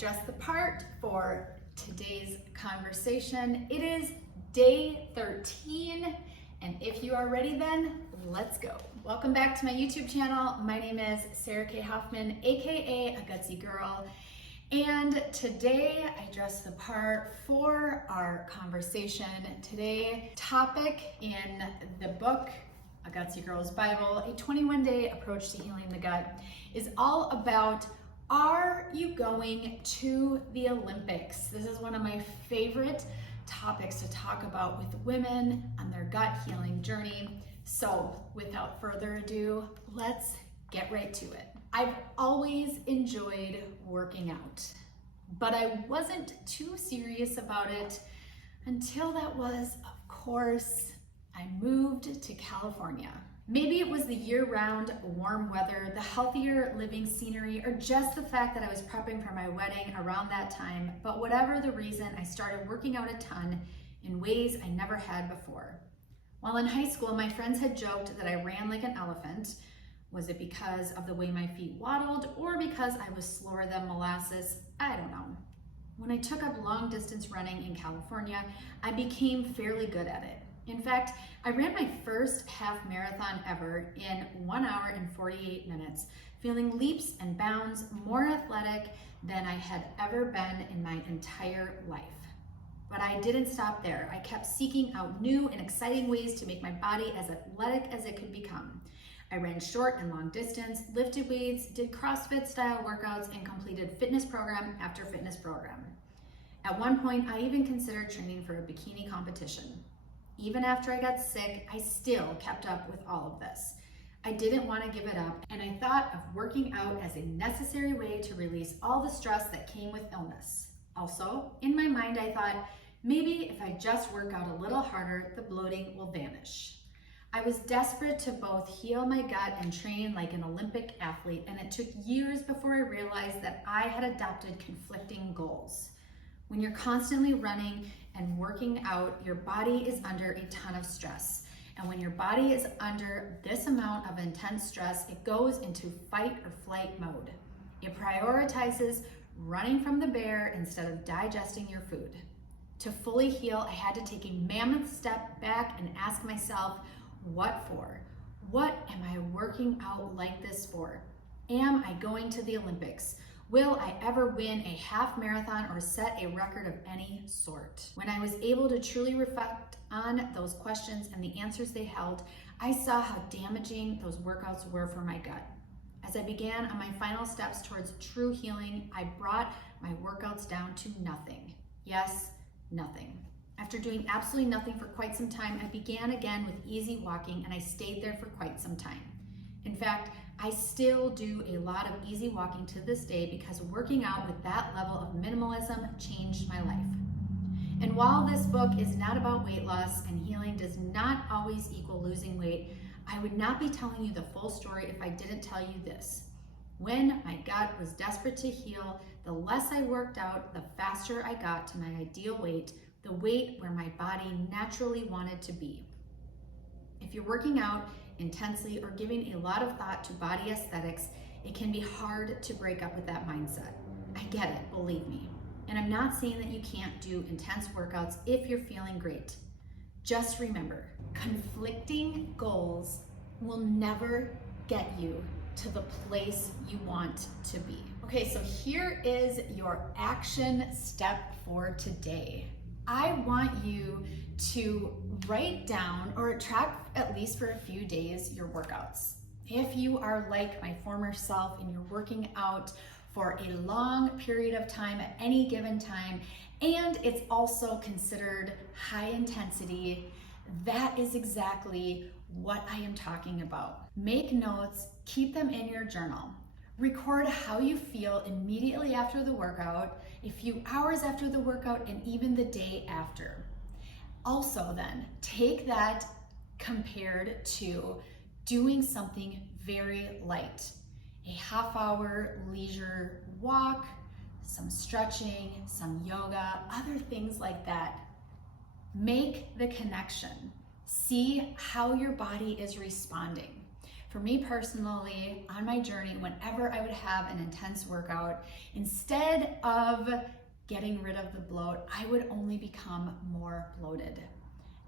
dressed the part for today's conversation. It is day 13, and if you are ready, then let's go. Welcome back to my YouTube channel. My name is Sarah K. Hoffman, aka A Gutsy Girl, and today I dressed the part for our conversation. Today's topic in the book, A Gutsy Girl's Bible, a 21-day approach to healing the gut, is all about, are you going to the Olympics? This is one of my favorite topics to talk about with women on their gut healing journey. So without further ado, let's get right to it. I've always enjoyed working out, but I wasn't too serious about it until that was, of course, I moved to California. Maybe it was the year-round warm weather, the healthier living scenery, or just the fact that I was prepping for my wedding around that time, but whatever the reason, I started working out a ton in ways I never had before. While in high school, my friends had joked that I ran like an elephant. Was it because of the way my feet waddled, or because I was slower than molasses? I don't know. When I took up long-distance running in California, I became fairly good at it. In fact, I ran my first half marathon ever in 1 hour and 48 minutes, feeling leaps and bounds more athletic than I had ever been in my entire life. But I didn't stop there. I kept seeking out new and exciting ways to make my body as athletic as it could become. I ran short and long distance, lifted weights, did CrossFit style workouts, and completed fitness program after fitness program. At one point, I even considered training for a bikini competition. Even after I got sick, I still kept up with all of this. I didn't want to give it up, and I thought of working out as a necessary way to release all the stress that came with illness. Also, in my mind, I thought, maybe if I just work out a little harder, the bloating will vanish. I was desperate to both heal my gut and train like an Olympic athlete, and it took years before I realized that I had adopted conflicting goals. When you're constantly running and working out, your body is under a ton of stress. And when your body is under this amount of intense stress, it goes into fight or flight mode. It prioritizes running from the bear instead of digesting your food. To fully heal, I had to take a mammoth step back and ask myself, what for? What am I working out like this for? Am I going to the Olympics? Will I ever win a half marathon or set a record of any sort? When I was able to truly reflect on those questions and the answers they held, I saw how damaging those workouts were for my gut. As I began on my final steps towards true healing, I brought my workouts down to nothing. Yes, nothing. After doing absolutely nothing for quite some time, I began again with easy walking, and I stayed there for quite some time. In fact, I still do a lot of easy walking to this day because working out with that level of minimalism changed my life. And while this book is not about weight loss and healing does not always equal losing weight, I would not be telling you the full story if I didn't tell you this. When my gut was desperate to heal, the less I worked out, the faster I got to my ideal weight, the weight where my body naturally wanted to be. If you're working out intensely or giving a lot of thought to body aesthetics, it can be hard to break up with that mindset. I get it, believe me. And I'm not saying that you can't do intense workouts if you're feeling great. Just remember, conflicting goals will never get you to the place you want to be. Okay, so here is your action step for today. I want you to write down or track, at least for a few days, your workouts. If you are like my former self and you're working out for a long period of time at any given time, and it's also considered high intensity, that is exactly what I am talking about. Make notes, keep them in your journal. Record how you feel immediately after the workout, a few hours after the workout, and even the day after. Also then, take that compared to doing something very light. A half-hour leisure walk, some stretching, some yoga, other things like that. Make the connection. See how your body is responding. For me personally, on my journey, whenever I would have an intense workout, instead of getting rid of the bloat, I would only become more bloated.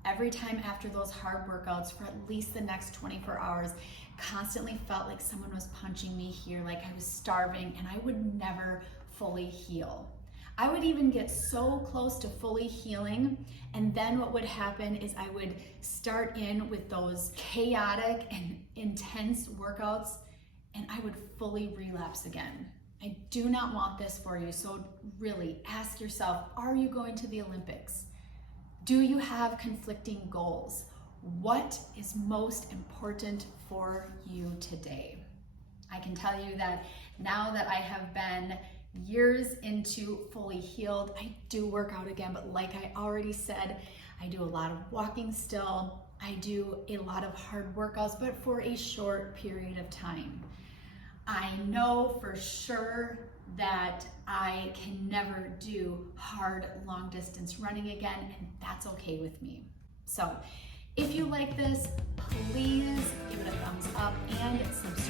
Every time after those hard workouts for at least the next 24 hours, constantly felt like someone was punching me here, like I was starving, and I would never fully heal. I would even get so close to fully healing, and then what would happen is I would start in with those chaotic and intense workouts, and I would fully relapse again. I do not want this for you, so really ask yourself, are you going to the Olympics? Do you have conflicting goals? What is most important for you today? I can tell you that now that I have been years into fully healed, I do work out again, but like I already said, I do a lot of walking still. I do a lot of hard workouts, but for a short period of time. I know for sure that I can never do hard long distance running again, and that's okay with me. So if you like this, please give it a thumbs up and subscribe.